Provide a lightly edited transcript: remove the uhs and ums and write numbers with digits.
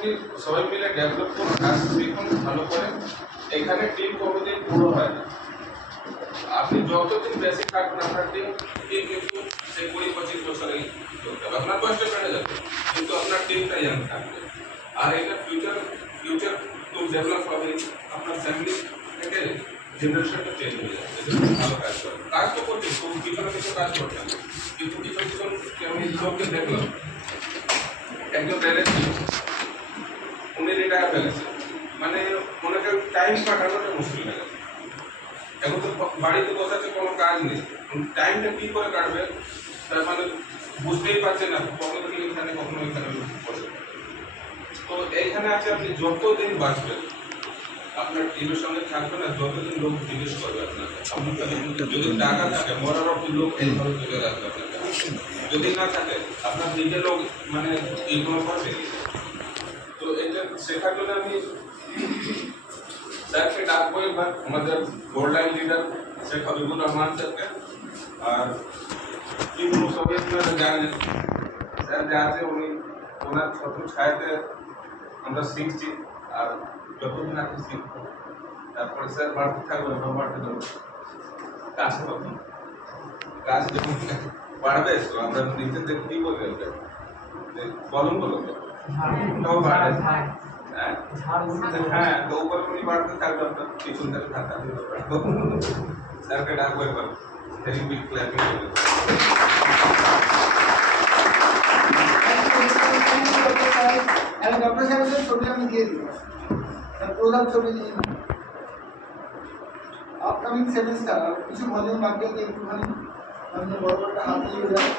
আপনি সবাই মিলে ডেভেলপ করুন, কাজ দেখুন, ভালো করে। এখানে টিম কোনোদিন পুরো হয় না। আপনি যতদিন বেশি থাকবেন আপনার টিম কিন্তু সেই 20-25 বছরেই চলতে হবে। আপনার বয়সটা বেড়ে যাবে কিন্তু আপনার টিমটা ইয়াং থাকবে। আর এটা ফিউচার তো ডেভেলপ হবে। আপনার ফ্যামিলি থেকে জেনারেশনটা চেঞ্জ হয়ে যাবে। ভালো কাজ করে, কাজ তো করছে, কিছু না কিছু কাজ করছেন, কিন্তু কিছু আমি লোককে দেখলাম, একজন রেলের উনি রিটায়ার হয়ে গেছে, মানে ওনাকে টাইম কাটানোটা মুশকিল হয়ে গেছে। এখন তো বাড়িতে বসাতে কোনো কাজ নেই, টাইমটা কী করে কাটবে তার মানে বুঝতেই পারছে না, কখনো এখানে কখনো এখানে বসে। তো এইখানে আছে আপনি যতদিন বাঁচবেন আপনার টিমের সঙ্গে থাকবেন, আর যতদিন লোক জিজ্ঞেস করবে আপনাকে, যদি টাকা থাকে মরার অব্দি লোক এইভাবে চলে রাখবে আপনাকে, যদি না থাকে আপনার নিজের লোক মানে এইগুলো করবে। তো এটা শেখার জন্য আমি স্যারকে ডাকবো এবার, আমাদের board line leader Sheikh Habibur Rahman স্যারকে। আর কিন্তু সবাই আপনারা জানেন স্যার যে আছে উনি ওনার ছোট ছায়াতে আমরা শিখছি, আর যতদিন আগে শিখবো তারপরে স্যার বাড়তে থাকবে, বাড়তে থাকবে কাজ করবেন। কাজ যখন বাড়বে তো আমরা নিচে দেখে কি বলবে কলম বলো ওটাও বাড়ে। হ্যাঁ, তো উপর উনি বাড়তে থাকবে, আপনার পিছন থেকে থাকা স্যারকে ডাকবো এবার ভেরি বিগ ক্ল্যাপিং করবে। ডক্টর সাহেবের ছবি আমি দিয়ে দিব, প্রধান ছবি নিয়ে আপকামিং সেমিস্টার কিছু ভলিউম বাকি আছে, একটুখানি আমি বড় বড়টা হাত দিয়ে যাবো।